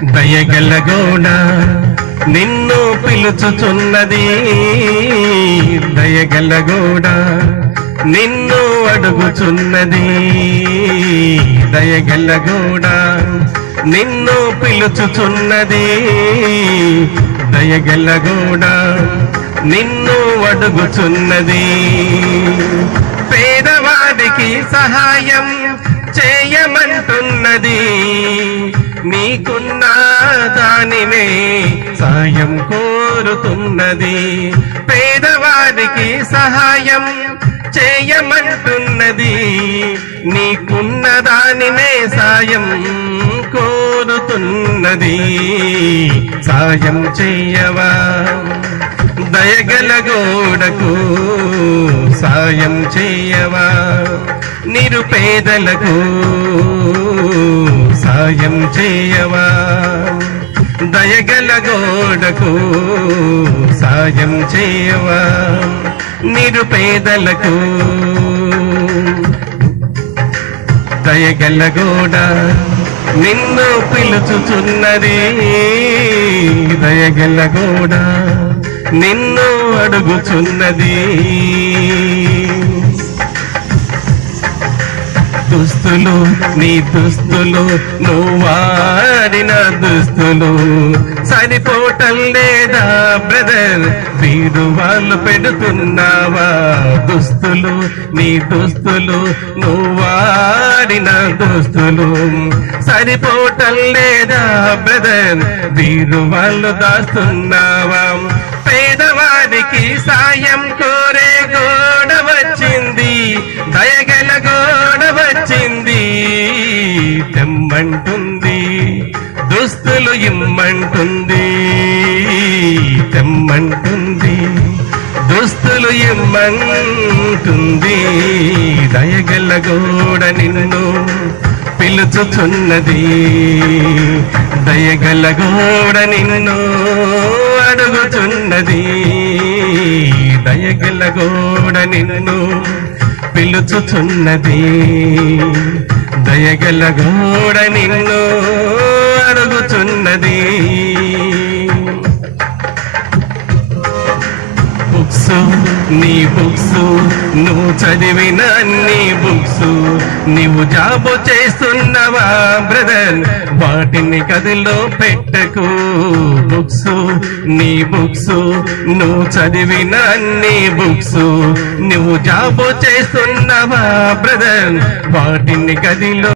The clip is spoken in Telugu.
దయగలగోడ నిన్ను పిలుచుచున్నది, దయగలగోడ నిన్ను అడుగుచున్నది, దయగలగోడ నిన్ను పిలుచుచున్నది, దయగలగోడ నిన్ను అడుగుచున్నది. పేదవాడికి సహాయం చేయమంటున్నది, నీకున్న దానినే సాయం కోరుతున్నది. పేదవాడికి సహాయం చేయమంటున్నది, నీకున్న దానినే సాయం కోరుతున్నది. సాయం చేయవా దయగలగోడకు, సాయం చేయవా నిరుపేదలకు, సాయం చేయవా దయగలగోడకు, సాయం చేయవా నిరుపేదలకు. దయగలగోడ నిన్ను పిలుచుచున్నది, దయగలగోడ నిన్ను అడుగుచున్నది. దుస్తులు నీ దుస్తులు, నువ్వు వాడిన దుస్తులు సరిపోవటం లేదా బ్రదర్, వీరు వాళ్ళు పెడుతున్నావా? దుస్తులు నీ దుస్తులు, నువ్వు వాడిన దుస్తులు సరిపోవటం లేదా బ్రదర్, వీరు వాళ్ళు దాస్తున్నావా? పేదవాడికి సాయం కోరే గోడ వచ్చింది, దయగల గోడ వచ్చింది. తెమ్మంటుంది దుస్తులు ఇమ్మంటుంది, తెమ్మంటుంది దుస్తులు ఇమ్మంటుంది. దయగల గోడ నిన్ను పిలుచుచున్నది, దయగల గోడ నిన్ను అడుగుచున్నది, దయగల గోడ నిన్ను పిలుచుచున్నది, దయగల గోడ నిన్ను అడుగుచున్నది. బుక్స్ నీ బుక్స్, నువ్వు చదివిన అన్ని బుక్స్, నీవు జాబు చేస్తున్నావా బ్రదర్, వాటిని గదిలో పెట్టకు. బుక్స్ నీ బుక్స్, నువ్వు చదివిన అన్ని బుక్స్, నువ్వు జాబు చేస్తున్నావా బ్రదర్, వాటిని గదిలో